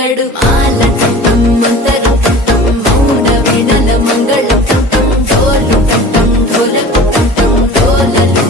మగడు ఆలటం మంతరు పట్టం మౌన వీణల మంగళ పట్టం డోలు పట్టం డోలకు పట్టం డోలలు